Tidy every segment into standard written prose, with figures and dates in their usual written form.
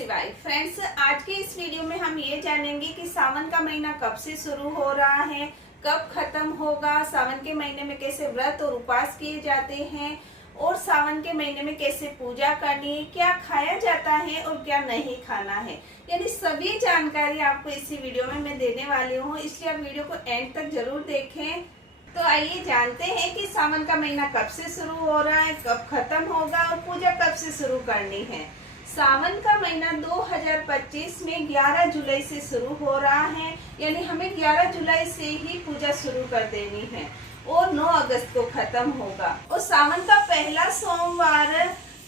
शिवाय। फ्रेंड्स, आज के इस वीडियो में हम ये जानेंगे कि सावन का महीना कब से शुरू हो रहा है, कब खत्म होगा, सावन के महीने में कैसे व्रत और उपवास किए जाते हैं और सावन के महीने में कैसे पूजा करनी है, क्या खाया जाता है और क्या नहीं खाना है, यानी सभी जानकारी आपको इसी वीडियो में मैं देने वाली हूँ। इसलिए आप वीडियो को एंड तक जरूर देखें। तो आइए जानते हैं कि सावन का महीना कब से शुरू हो रहा है, कब खत्म होगा और पूजा कब से शुरू करनी है। सावन का महीना 2025 में 11 जुलाई से शुरू हो रहा है, यानी हमें 11 जुलाई से ही पूजा शुरू कर देनी है और 9 अगस्त को खत्म होगा। और सावन का पहला सोमवार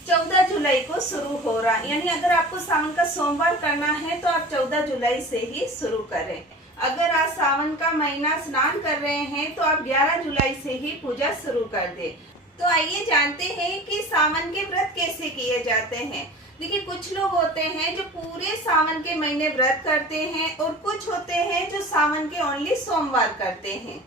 14 जुलाई को शुरू हो रहा है, यानी अगर आपको सावन का सोमवार करना है तो आप 14 जुलाई से ही शुरू करें। अगर आज सावन का महीना स्नान कर रहे हैं तो आप 11 जुलाई से ही पूजा शुरू कर दें। तो आइए जानते हैं कि सावन के व्रत कैसे किए जाते हैं। देखिए, कुछ लोग होते हैं जो पूरे सावन के महीने व्रत करते हैं और कुछ होते हैं जो सावन के ओनली सोमवार करते हैं।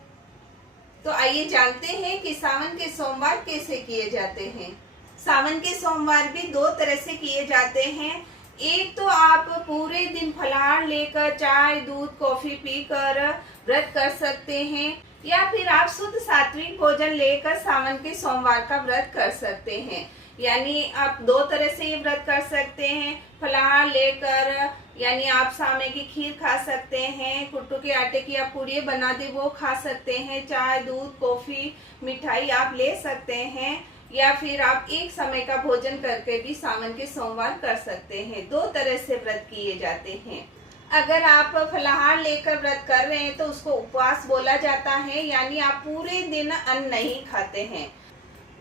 तो आइए जानते हैं कि सावन के सोमवार कैसे किए जाते हैं। सावन के सोमवार भी दो तरह से किए जाते हैं। एक तो आप पूरे दिन फलाहार लेकर चाय दूध कॉफी पीकर व्रत कर सकते हैं, या फिर आप शुद्ध सात्विक भोजन लेकर सावन के सोमवार का व्रत कर सकते हैं। यानी आप दो तरह से ये व्रत कर सकते हैं। फलाहार लेकर, यानी आप सामे की खीर खा सकते हैं, कुट्टू के आटे की आप पूड़ियाँ बना दे वो खा सकते हैं, चाय दूध कॉफी मिठाई आप ले सकते हैं, या फिर आप एक समय का भोजन करके भी सावन के सोमवार कर सकते हैं। दो तरह से व्रत किए जाते हैं। अगर आप फलाहार लेकर व्रत कर रहे हैं तो उसको उपवास बोला जाता है, यानी आप पूरे दिन अन्न नहीं खाते हैं।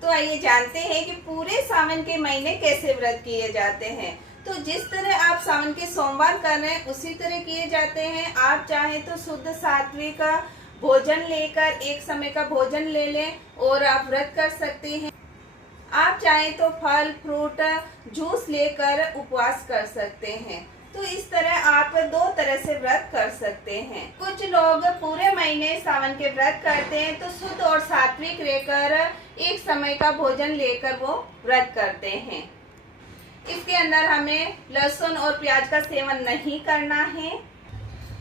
तो आइए जानते हैं कि पूरे सावन के महीने कैसे व्रत किए जाते हैं। तो जिस तरह आप सावन के सोमवार कर रहे हैं उसी तरह किए जाते हैं। आप चाहें तो शुद्ध सात्विक भोजन लेकर एक समय का भोजन ले लें और आप व्रत कर सकते हैं। आप चाहें तो फल फ्रूट जूस लेकर उपवास कर सकते हैं। तो इस तरह आप दो तरह से व्रत कर सकते हैं। कुछ लोग पूरे महीने सावन के व्रत करते हैं तो शुद्ध और सात्विक रहकर एक समय का भोजन लेकर वो व्रत करते हैं। इसके अंदर हमें लहसुन और प्याज का सेवन नहीं करना है।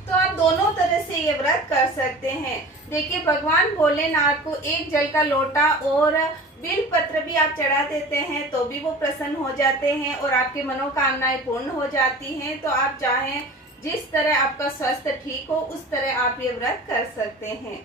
तो आप दोनों तरह से ये व्रत कर सकते हैं। देखिए, भगवान भोलेनाथ को एक जल का लोटा और बिल पत्र भी आप चढ़ा देते हैं तो भी वो प्रसन्न हो जाते हैं और आपकी मनोकामनाएं पूर्ण हो जाती हैं। तो आप चाहें जिस तरह आपका स्वास्थ्य ठीक हो उस तरह आप ये व्रत कर सकते हैं।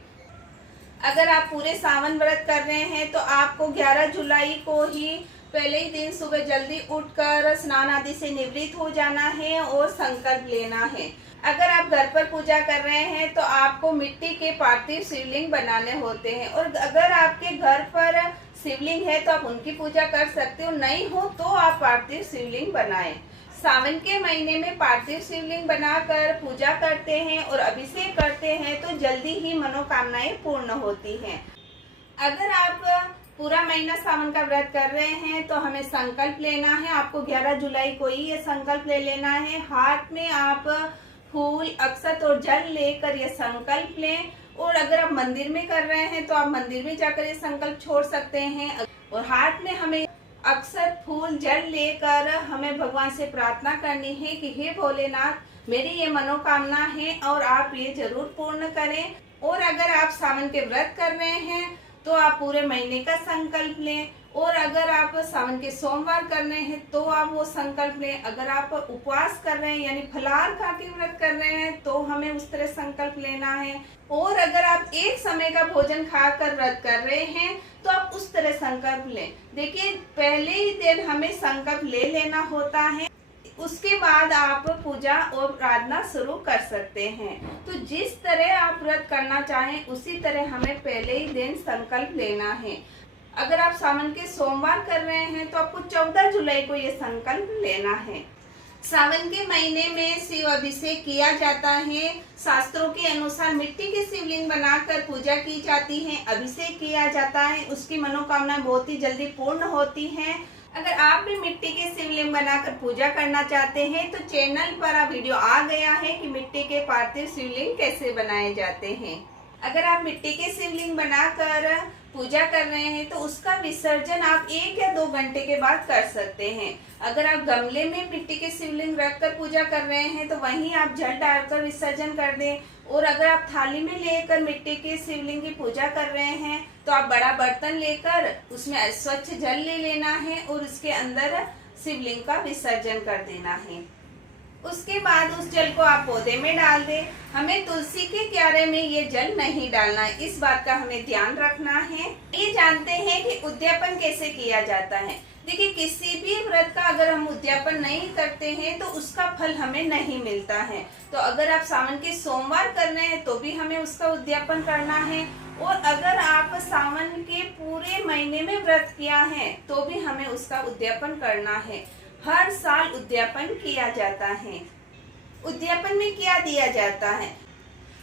अगर आप पूरे सावन व्रत कर रहे हैं तो आपको 11 जुलाई को ही पहले ही दिन सुबह जल्दी उठकर स्नान आदि से निवृत्त हो जाना है और संकल्प लेना है। अगर आप घर पर पूजा कर रहे हैं तो आपको मिट्टी के पार्थिव शिवलिंग बनाने होते हैं, और अगर आपके घर पर शिवलिंग है तो आप उनकी पूजा कर सकते हो, नहीं हो तो आप पार्थिव शिवलिंग बनाएं। सावन के महीने में पार्थिव शिवलिंग बनाकर पूजा करते हैं और अभिषेक करते हैं तो जल्दी ही मनोकामनाएं पूर्ण होती हैं। अगर आप पूरा महीना सावन का व्रत कर रहे हैं तो हमें संकल्प लेना है। आपको 11 जुलाई को ही ये संकल्प ले लेना है। हाथ में आप फूल अक्षत और जल लेकर ये संकल्प लें, और अगर आप मंदिर में कर रहे हैं तो आप मंदिर में जाकर ये संकल्प छोड़ सकते हैं। और हाथ में हमें अक्षत फूल जल लेकर हमें भगवान से प्रार्थना करनी है कि हे भोलेनाथ, मेरी ये मनोकामना है और आप ये जरूर पूर्ण करें। और अगर आप सावन के व्रत कर रहे हैं तो आप पूरे महीने का संकल्प लें, और अगर आप सावन के सोमवार कर रहे हैं तो आप वो संकल्प लें। अगर आप उपवास कर रहे हैं यानी फलाहार खा के व्रत कर रहे हैं तो हमें उस तरह संकल्प लेना है। और अगर आप एक समय का भोजन खाकर व्रत कर रहे हैं तो आप उस तरह संकल्प लें। देखिए, पहले ही दिन हमें संकल्प ले लेना होता है, उसके बाद आप पूजा और प्रार्थना शुरू कर सकते हैं। तो जिस तरह आप व्रत करना चाहें उसी तरह हमें पहले ही दिन संकल्प लेना है। अगर आप सावन के सोमवार कर रहे हैं तो आपको 14 जुलाई को ये संकल्प लेना है। सावन के महीने में शिव अभिषेक किया जाता है। शास्त्रों के अनुसार मिट्टी के शिवलिंग बनाकर पूजा की जाती है, अभिषेक किया जाता है, उसकी मनोकामना बहुत ही जल्दी पूर्ण होती है। अगर आप भी मिट्टी के शिवलिंग बनाकर पूजा करना चाहते हैं तो चैनल पर वीडियो आ गया है कि मिट्टी के पार्थिव शिवलिंग कैसे बनाए जाते हैं। अगर आप मिट्टी के शिवलिंग बनाकर पूजा कर रहे हैं तो उसका विसर्जन आप 1 या 2 घंटे के बाद कर सकते हैं। अगर आप गमले में मिट्टी के शिवलिंग रखकर पूजा कर रहे हैं तो वहीं आप जल डालकर विसर्जन कर दें। और अगर आप थाली में लेकर मिट्टी के शिवलिंग की पूजा कर रहे हैं तो आप बड़ा बर्तन लेकर उसमें स्वच्छ जल ले लेना है और उसके अंदर शिवलिंग का विसर्जन कर देना है। उसके बाद उस जल को आप पौधे में डाल दें। हमें तुलसी के क्यारे में ये जल नहीं डालना है, इस बात का हमें ध्यान रखना है। ये जानते हैं कि उद्यापन कैसे किया जाता है। देखिए, किसी भी व्रत का अगर हम उद्यापन नहीं करते हैं तो उसका फल हमें नहीं मिलता है। तो अगर आप सावन के सोमवार कर रहे हैं तो भी हमें उसका उद्यापन करना है, और अगर आप सावन के पूरे महीने में व्रत किया है तो भी हमें उसका उद्यापन करना है। हर साल उद्यापन किया जाता है। उद्यापन में क्या दिया जाता है?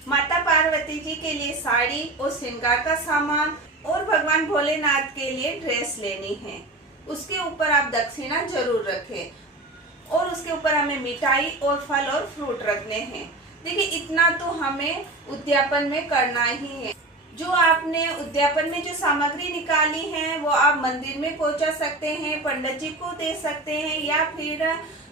माता पार्वती जी के लिए साड़ी और श्रृंगार का सामान, और भगवान भोलेनाथ के लिए ड्रेस लेनी है। उसके ऊपर आप दक्षिणा जरूर रखें, और उसके ऊपर हमें मिठाई और फल और फ्रूट रखने हैं। देखिए, इतना तो हमें उद्यापन में करना ही है। जो आपने उद्यापन में जो सामग्री निकाली है वो आप मंदिर में पहुंचा सकते हैं, पंडित जी को दे सकते हैं, या फिर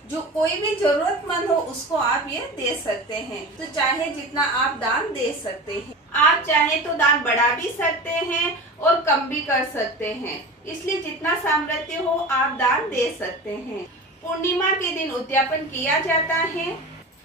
जो कोई भी जरूरतमंद हो उसको आप ये दे सकते हैं। तो चाहे जितना आप दान दे सकते हैं। आप चाहे तो दान बढ़ा भी सकते हैं और कम भी कर सकते हैं, इसलिए जितना सामर्थ्य हो आप दान दे सकते हैं। पूर्णिमा के दिन उद्यापन किया जाता है।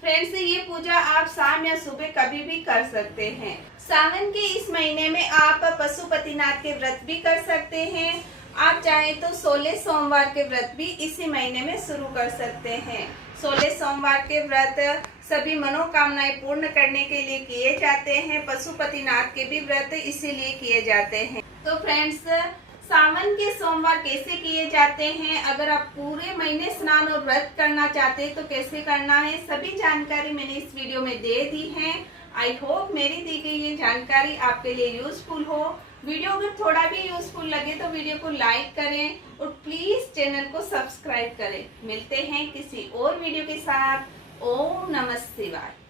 फ्रेंड्स, ये पूजा आप शाम या सुबह कभी भी कर सकते हैं। सावन के इस महीने में आप पशुपतिनाथ के व्रत भी कर सकते हैं। आप चाहे तो 16 सोमवार के व्रत भी इसी महीने में शुरू कर सकते हैं। 16 सोमवार के व्रत सभी मनोकामनाएं पूर्ण करने के लिए किए जाते हैं। पशुपतिनाथ के भी व्रत इसीलिए किए जाते हैं। तो फ्रेंड्स, सावन के सोमवार कैसे किए जाते हैं, अगर आप पूरे महीने स्नान और व्रत करना चाहते हैं तो कैसे करना है, सभी जानकारी मैंने इस वीडियो में दे दी है। आई होप मेरी दी गई ये जानकारी आपके लिए यूजफुल हो। वीडियो अगर थोड़ा भी यूजफुल लगे तो वीडियो को लाइक करें और प्लीज चैनल को सब्सक्राइब करें। मिलते हैं किसी और वीडियो के साथ। ओम नमः शिवाय।